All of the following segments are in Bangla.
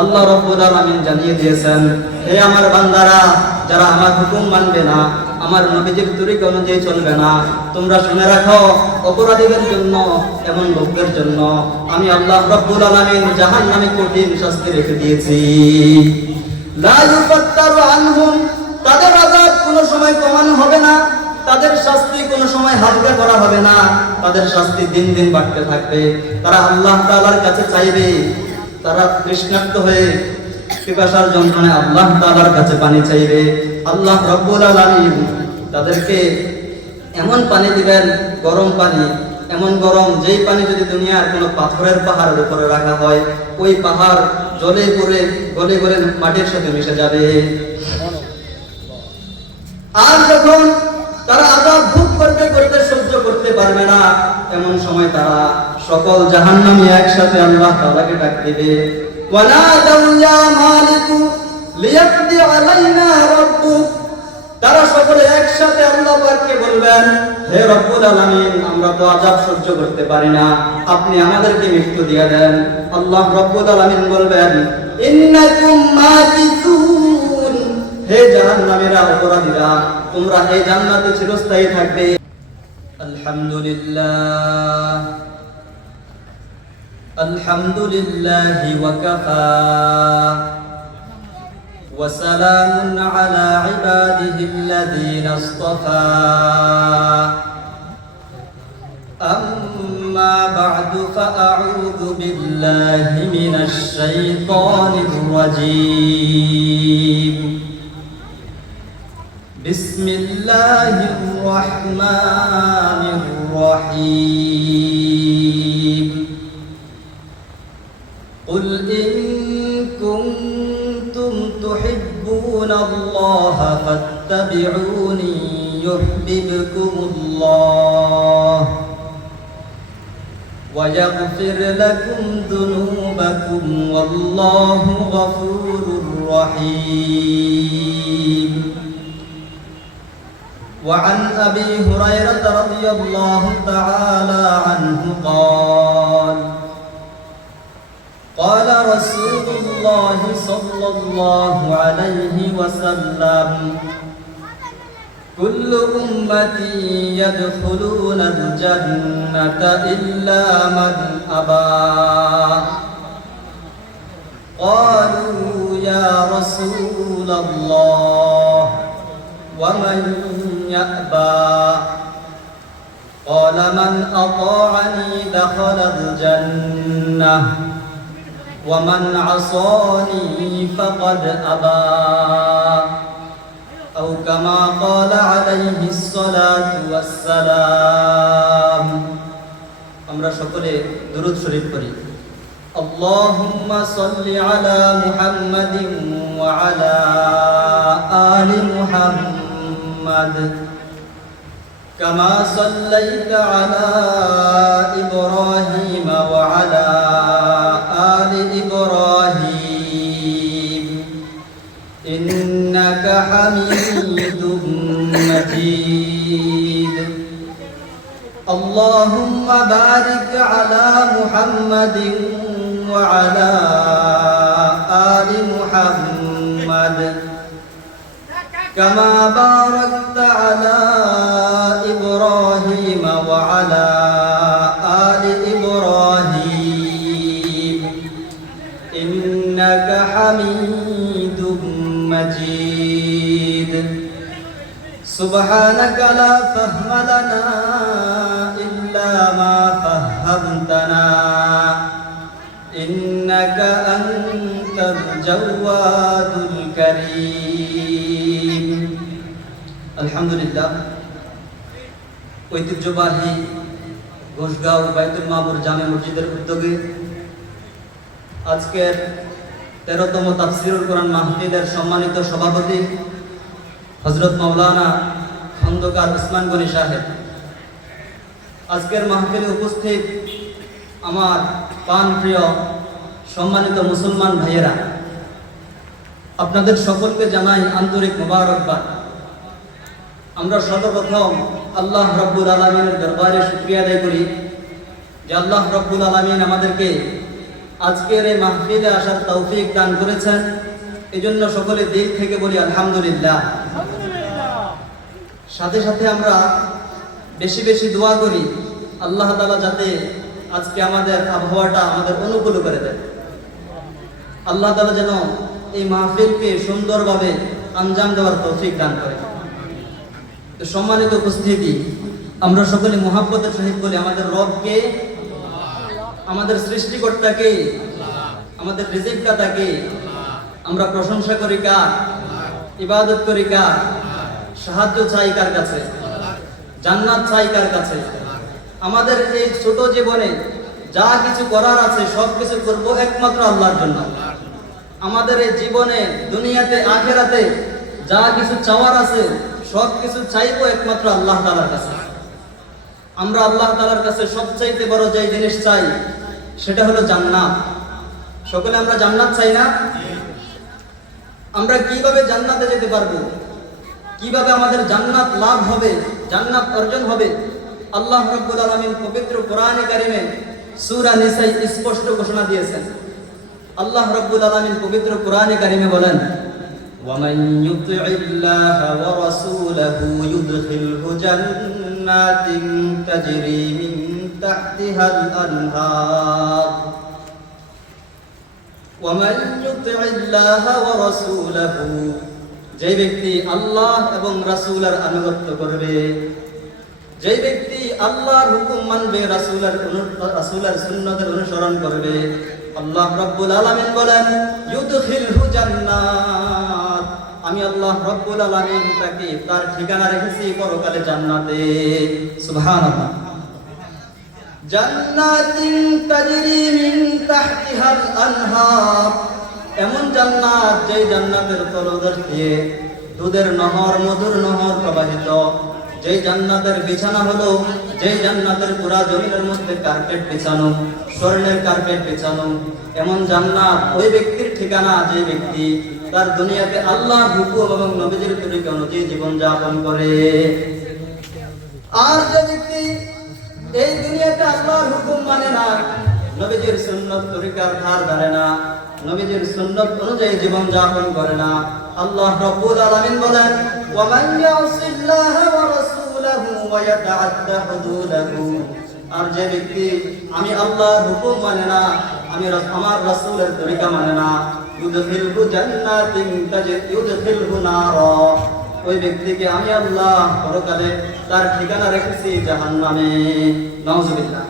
আল্লাহ রাব্বুল আলামিন জানিয়ে দিয়েছেন, হে আমার বান্দারা, যারা আমার হুকুম মানবে না, আমার নবীজির তরিকা অনুযায়ী চলবে না, তোমরা শুনে রাখো, অপরাধীদের জন্য, এমন লোকদের জন্য আমি আল্লাহ রাব্বুল আলামিন জাহান্নামে কঠিন শাস্তি রেখে দিয়েছি। লা ইউফাত্তারু আনহুম, তাদের আযাব কোনো সময় কমানো হবে না, তাদের শাস্তি কোনো সময় হালকা করা হবে না, তাদের শাস্তি দিন দিন বাড়তে থাকবে। তারা আল্লাহ তাআলার কাছে চাইবে, তারা তৃষ্ণার্ত হয়ে পিপাসার যন্ত্রণায় আল্লাহ তাআলার কাছে পানি চাইবে। আল্লাহ রাব্বুল আলামিন তাদেরকে এমন পানি দিবেন, গরম পানি, এমন গরম যেই পানি যদি দুনিয়ার কোনো পাথরের পাহাড়ের উপরে রাখা হয়, ওই পাহাড় জ্বলে পড়ে গলে গলে মাটির সাথে মিশে যাবে। আর যখন তারা আযাব ভোগ করতে করতে সহ্য করতে পারবে না, এমন সময় তারা সকল জাহান্নামী একসাথে আল্লাহ তাআলাকে ডাক দিবে, ওয়ানাদাউ ইয়া মালিকু লিয়াকদি আলাইনা রাব্বুক। তারা সকলে একসাথে আল্লাহ পাককে বলবেন, হে রব্বুল আলামিন, আমরা তো আযাব সহ্য করতে পারি না, আপনি আমাদেরকে মৃত্যু দিয়ে দেন। আল্লাহ রব্বুল আলামিন বলবেন, ইন্নাকুম মাকিসুন, হে জাহান্নামীরা, অপরাধীরা, তোমরা এই জান্নাতে চিরস্থায়ী থাকবে। আলহামদুলিল্লাহ, আলহামদুলিল্লাহি ওয়া কাফা ওয়া সালামুন আলা ইবাদিহিল্লাযীনা ইসতাফা। আম্মা বা'দু ফাআউযু বিল্লাহি মিনাশ শাইতানির রাজীম। বিসমিল্লাহির রহমানির রহিম। قل إن كنتم تحبون الله فاتبعوني يحببكم الله ويغفر لكم ذنوبكم والله غفور رحيم. وعن أبي هريرة رضي الله تعالى عنه قال قال رسول الله صلى الله عليه وسلم كل أمتي يدخلون الجنة إلا من أبى. قالوا يا رسول الله ومن يأبى؟ قال من أطاعني دخل الجنة ومن عصاني فقد أبى أو كما قال عليه الصلاة والسلام. আমরা সকলে দুরূদ শরীফ পড়ি। اللهم صل على محمد وعلى آل محمد كما صليت على إبراهيم وعلى آل إبراهيم إنك حميد مجيد. اللهم بارك على محمد وعلى آل محمد كما باركت على إبراهيم وعلى آل إبراهيم إنك حميد مجيد. سبحانك لا فهم لنا إلا ما فهمتنا إنك أنت الجواد الكريم. আলহামদুলিল্লাহ, ঐতিহ্যবাহী ঘোষগাঁও বাইতুল মামুর জামে মসজিদের উদ্যোগে আজকের 13তম তাফসীরুল কোরআন মাহফিলের সম্মানিত সভাপতি হযরত মাওলানা খন্দকার উসমান গনি সাহেব, আজকের মাহফিলে উপস্থিত আমার প্রাণপ্রিয় সম্মানিত মুসলমান ভাইয়েরা, আপনাদের সকলকে জানাই আন্তরিক মোবারকবাদ। আমরা সর্বপ্রথম আল্লাহ রাব্বুল আলামিনের দরবারে শুকরিয়া আদায় করি যে আল্লাহ রাব্বুল আলামিন আমাদেরকে আজকের এই মাহফিলে আসার তৌফিক দান করেছেন। এজন্য সকলে দিল থেকে বলি আলহামদুলিল্লাহ। সাথে সাথে আমরা বেশি বেশি দোয়া করি আল্লাহ তাআলা যাতে আজকে আমাদের আবহাওয়াটা আমাদের অনুকূল করে দেয়। আল্লাহ তাআলা যেন এই মাহফিলকে সুন্দরভাবে আঞ্জাম দেওয়ার তৌফিক দান করে। তো সম্মানিত উপস্থিতি, আমরা সকলে মুহাব্বতের সহিত বলি আমাদের রবকে, আমাদের সৃষ্টিকর্তাকে, আমাদের রিজিকদাতাকে। আমরা প্রশংসা করি কার? ইবাদত করি কার? সাহায্য চাই কার কাছে? জান্নাত চাই কার কাছে? আমাদের এই ছোট জীবনে যা কিছু করার আছে সব কিছু করবো একমাত্র আল্লাহর জন্য। আমাদের এই জীবনে দুনিয়াতে আখিরাতে যা কিছু চাওয়ার আছে সব কিছু চাইবো একমাত্র আল্লাহ তাআলার কাছে। আমরা আল্লাহ তাআলার কাছে সবচাইতে বড় যে জিনিস চাই সেটা হলো জান্নাত। সকলে আমরা জান্নাত চাই না? আমরা কিভাবে জান্নাতে যেতে পারবো? কিভাবে আমাদের জান্নাত লাভ হবে, জান্নাত অর্জন হবে? আল্লাহ রাব্বুল আলামিন পবিত্র কোরআনে কারিমে সূরা নিসায় স্পষ্ট ঘোষণা দিয়েছেন। আল্লাহ রাব্বুল আলামিন পবিত্র কোরআনে কারিমে বলেন, وَمَن يُطِعِ اللَّهَ وَرَسُولَهُ يُدْخِلْهُ جَنَّاتٍ تَجْرِي مِن تَحْتِهَا الْأَنْهَارُ وَمَن يُطِعِ اللَّهَ وَرَسُولَهُ, যে ব্যক্তি আল্লাহ এবং রাসূলের আনুগত্য করবে, যে ব্যক্তি আল্লাহর হুকুম মানবে, রাসূলের সুন্নতের অনুসরণ করবে, আল্লাহ রাব্বুল আলামিন বলেন ইউদখিলহু জান্নাত, আমি আল্লাহ রাব্বুল আলামিন তাকে তার ঠিকানা রেখেছি পরকালে জান্নাতে। সুবহানাল্লাহ। জান্নাতিন তাজরি মিন তাহতিহাল আনহার, এমন জান্নাত যে জান্নাতের তলদেশ দিয়ে দুধের নহর, মধুর নহর প্রবাহিত। যেই জান্নাতের বিছানা হলো, যেই জান্নাতের পুরা জমিনের মধ্যে কার্পেট বিছানো, স্বর্ণের কার্পেট বিছানো। এমন জান্নাত ওই ব্যক্তির ঠিকানা যে ব্যক্তি তার দুনিয়াতে আল্লাহর হুকুম এবং নবীজির তরিকা অনুযায়ী জীবন যাপন করে। আর যে ব্যক্তি এই দুনিয়াতে আল্লাহর হুকুম মানে না, নবীজির সুন্নত তরিকার ধার ধারে না, নবীজির সুন্নত অনুযায়ী জীবন যাপন করে না, আল্লাহ রাব্বুল আলামিন বলেন ওয়ামান ইয়াসিল্লাহা ওয়া রাসূলাহু ওয়া ইয়াতাআদ্দা হুদুদাহু, আর যে ব্যক্তি আমি আল্লাহর হুকুম মানে না, আমি আমার রাসূলের তরিকা মানে না, ইউদখিলহু জান্নাতিন ইউদখিলহু নারা, ওই ব্যক্তিকে আমি আল্লাহ পরকালে তার ঠিকানা রেখেছি জাহান্নামে। নাউজুবিল্লাহ।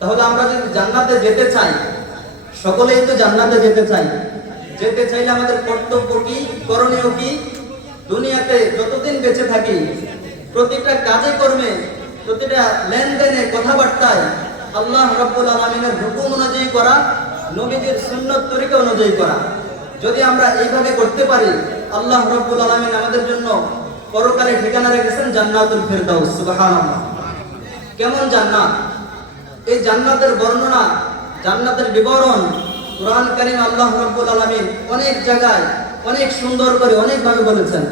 তাহলে আমরা যদি জান্নাতে যেতে চাই, সকলেই তো জান্নাতে যেতে চাই, যেতে চাইলে আমাদের কর্তব্য কি, করণীয় কি? দুনিয়াতে যতদিন বেঁচে থাকি প্রতিটা কাজে কর্মে, প্রতিটা লেনদেনে, কথাবার্তায় আল্লাহ রাব্বুল আলামিনের হুকুম অনুযায়ী করা, নবীজির সুন্নত তরিকা অনুযায়ী করা। যদি আমরা এইভাবে করতে পারি, আল্লাহ রাব্বুল আলামিন আমাদের জন্য পরকালে ঠিকানা রেখেছেন জান্নাতুল ফেরদাউস। সুবহানাল্লাহ। কেমন জান্নাত? এই জান্নাতের বর্ণনা, জান্নাতের বিবরণ কুরআন কারীম আল্লাহ রাব্বুল আলামিন অনেক জায়গায় অনেক সুন্দর করে অনেকভাবে বলেছেন।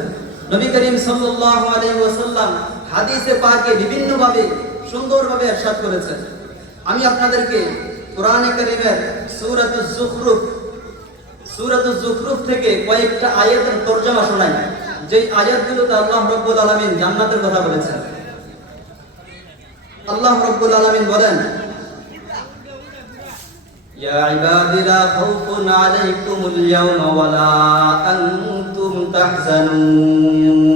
নবী করিম সাল্লাল্লাহু আলাইহি ওয়াসাল্লাম হাদিসে পাকে বিভিন্নভাবে সুন্দরভাবে ইরশাদ করেছেন। আমি আপনাদেরকে কুরআনে কারীমের সূরাতুজ জুখরুফ থেকে কয়েকটা আয়াতের তরজমা শোনাই, যে আয়াতগুলোতে আল্লাহ রাব্বুল আলামিন জান্নাতের কথা বলেছেন। আল্লাহ রাব্বুল আলামিন বলেন, ইয়া ইবাদি লা খাউফুন আলাইকুমুল ইয়াওমা ওয়া লা আনতুম তাহজানুন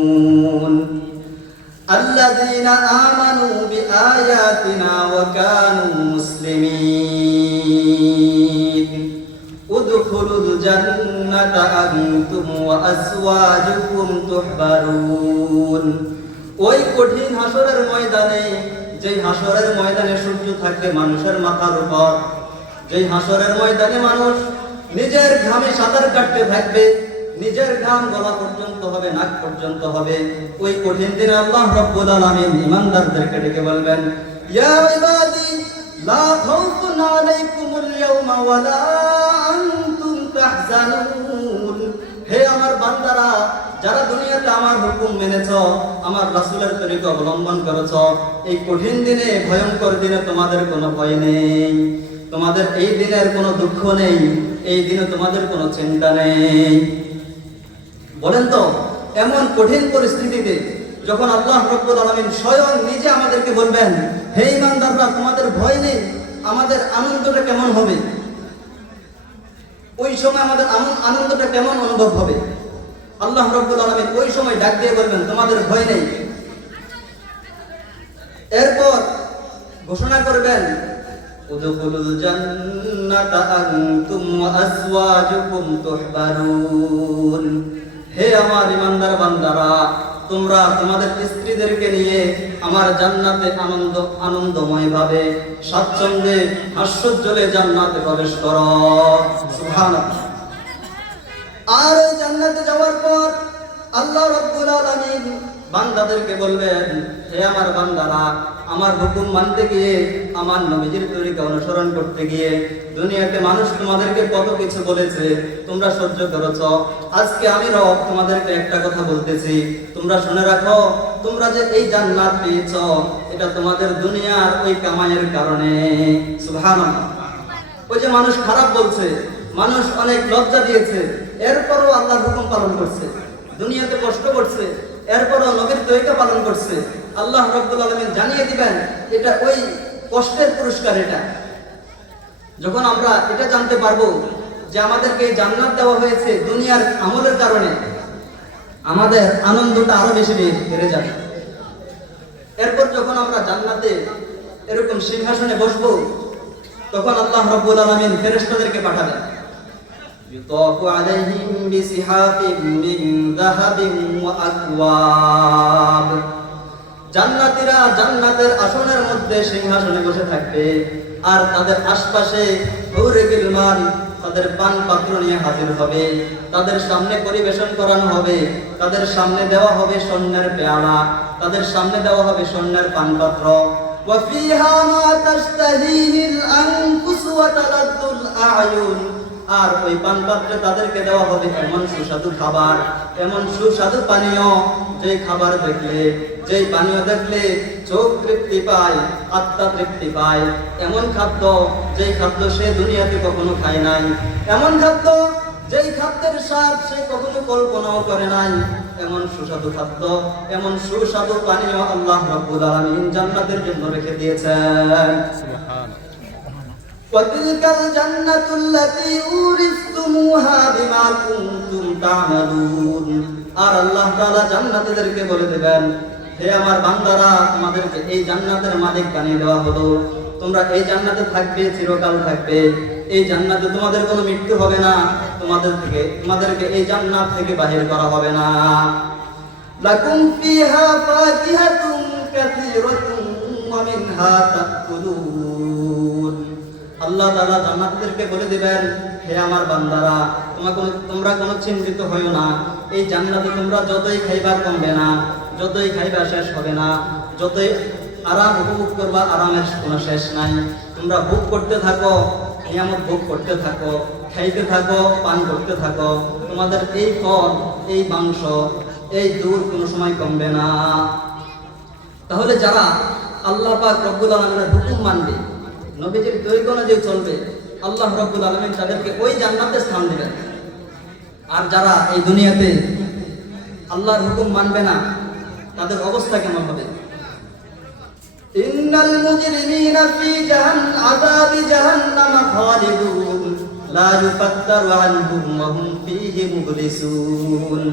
আল্লাযীনা আমানু বিআয়াতিনা ওয়া কানু মুসলিমিন উদখুলুল জান্নাতা আনতুম ওয়া আজওয়াজুকুম তুহবারুন। ওই কঠিন হাসরের ময়দানে, যেই হাসরের ময়দানে সূর্য থাকবে মানুষের মাথার উপর, যেই হাসরের ময়দানে মানুষ নিজের ঘামে সাঁতার কাটতে থাকবে, নিজের ঘাম গলা পর্যন্ত হবে, নাক পর্যন্ত হবে, ওই কঠিন দিনে আল্লাহ রাব্বুল আলামিন ঈমানদারদেরকে ডেকে বলবেন, ইয়া ইবাদি লা খাউফুন আলাইকুমুল ইয়াওমা ওয়া লা আনতুম তাহজানুন। হে আমার বান্দারা, যারা দুনিয়াতে আমার হুকুম মেনেছ, আমার রাসূলের তরিকা অবলম্বন করেছ, এই কঠিন দিনে, ভয়ঙ্কর দিনে তোমাদের কোনো ভয় নেই। তোমাদের এই দিনের কোনো দুঃখ নেই, এই দিনে তোমাদের কোনো চিন্তা নেই। বলেন তো, এমন কঠিন পরিস্থিতিতে যখন আল্লাহ রাব্বুল আলামিন স্বয়ং নিজে আমাদেরকে বলবেন, হে ঈমানদাররা তোমাদের ভয় নেই, আমাদের আনন্দটা কেমন হবে? ওই সময় আমাদের আনন্দটা কেমন অনুভব হবে? আল্লাহ রাব্বুল আলামিন ওই সময় ডাক দিয়ে বলবেন তোমাদের ভয় নেই। এরপর ঘোষণা করবেন, উদখুলুল জান্নাতা আনতুম ওয়া আজওয়াজুকুম তুহবারুন। হে আমার ঈমানদার বান্দারা, তোমরা তোমাদের স্ত্রীদেরকে নিয়ে আমার জান্নাতে আনন্দময় ভাবে স্বাচ্ছন্দ্যে হাস্যোজ্জ্বলে জান্নাতে প্রবেশ করো। সুবহানাল্লাহ। আর ওই জান্নাতে যাওয়ার পর আল্লাহ রাব্বুল আলামিন বান্দাদেরকে বলবেন, হে আমার বান্দারা, আমার হুকুম মানতে গিয়ে, আমার নবীজির তরিকা অনুসরণ করতে গিয়ে দুনিয়াতে মানুষ তোমাদেরকে কত কিছু বলেছে, তোমরা সহ্য করেছ। আজকে আমি রব তোমাদেরকে একটা কথা বলতেছি, তোমরা শুনে রাখো, তোমরা যে এই জান্নাত পেয়েছ এটা তোমাদের দুনিয়ার ওই কামাইয়ের কারণে। সুবহানাল্লাহ। ওই যে মানুষ খারাপ বলছে, মানুষ অনেক লজ্জা দিয়েছে, এরপরও আল্লাহর হুকুম পালন করছে, দুনিয়াতে কষ্ট করছে, এরপরও নবীর তরিকা পালন করছে। আল্লাহ রাব্বুল আলামিন জানিয়ে দিবেন এটা ওই কষ্টের পুরস্কার। এটা যখন আমরা এটা জানতে পারবো যে আমাদেরকে এই জান্নাত দেওয়া হয়েছে দুনিয়ার আমলের কারণে, আমাদের আনন্দটা আরো বেশি বেড়ে যাবে। এরপর যখন আমরা জান্নাতে এরকম সিংহাসনে বসবো, তখন আল্লাহ রাব্বুল আলামিন ফেরেশতাদেরকে পাঠাবেন, ইউতাফু আলাইহিম বিসিহাফিম মিন যাহাবিন ওয়া আকওয়াব। জান্নাতীরা জান্নাতের আসনের মধ্যে সিংহাসনে বসে থাকবে, আর তাদের আশপাশে হুরে গিলমান তাদের পান পাত্র নিয়ে হাজির হবে, তাদের সামনে পরিবেশন করানো হবে, তাদের সামনে দেওয়া হবে স্বর্ণের পেয়ালা, তাদের সামনে দেওয়া হবে স্বর্ণের পান পাত্র। ওয়া ফিহা মা তাশতাহিহিল আনফুস ওয়া তালাদ্দুল আ'য়ুন। আর ওই পান পাত্রে তাদেরকে দেওয়া হবে এমন সুস্বাদু খাবার, এমন সুস্বাদু পানীয়, যেই খাবার দেখলে, যেই পানীয় দেখলে চোখ তৃপ্তি পায়, আত্মা তৃপ্তি পায়। এমন খাদ্য, যেই খাদ্য সে দুনিয়াতে কখনো খায় নাই, এমন খাদ্য যেই খাদ্যের স্বাদ সে কখনো কল্পনাও করে নাই। এমন সুস্বাদু খাদ্য, এমন সুস্বাদু পানীয় আল্লাহ রাব্বুল আলামিন জান্নাতের জন্য রেখে দিয়েছেন। সুবহানাল্লাহ। وَتِلْكَ الْجَنَّةُ الَّتِي أُورِثْتُمُوهَا بِمَا كُنتُمْ تَعْمَلُونَ। আর আল্লাহ তাআলা জান্নাতীদেরকে বলে দেবেন, হে আমার বান্দারা, তোমাদেরকে এই জান্নাতের মালিক বানিয়ে দেওয়া হলো, তোমরা এই জান্নাতে থাকবে, চিরকাল থাকবে। এই জান্নাতে তোমাদের কোনো মৃত্যু হবে না, তোমাদেরকে এই জান্নাত থেকে বাহির করা হবে না। লাকুম ফিহা ফাকিহাতুন কাসীরাতুন ওয়া মিনহা তাকুলুন। আল্লাহ তাআলা জান্নাতীদেরকে বলে দিবেন, হে আমার বান্দারা, তোমরা কোনো চিন্তিত হইও না, এই জান্নাতে তোমরা যতই খাইবার কমবে না, যতই খাইবার শেষ হবে না, যতই আরাম উপভোগ করবা, আরামের কোনো শেষ নাই। তোমরা ভোগ করতে থাকো, নিয়ামত ভোগ করতে থাকো, খাইতে থাকো, পান করতে থাকো, তোমাদের এই ফল, এই মাংস, এই দুধ কোনো সময় কমবে না। তাহলে যারা আল্লাহ পাক রব্বুল আলামিনের হুকুম মানবে, নবীজির তরিকা অনুযায়ী চলবে, আল্লাহ রাব্বুল আলামিন তাদেরকে ওই জান্নাতে স্থান দিবেন। আর যারা এই দুনিয়াতে আল্লাহর হুকুম মানবে না, তাদের অবস্থা কেমন হবে? ইন্নাল মুজরিমিনা ফি আযাবি জাহান্নাম খালিদুন লা ইউফাত্তারু আনহুম ওয়া হুম ফীহি মুবলিসুন।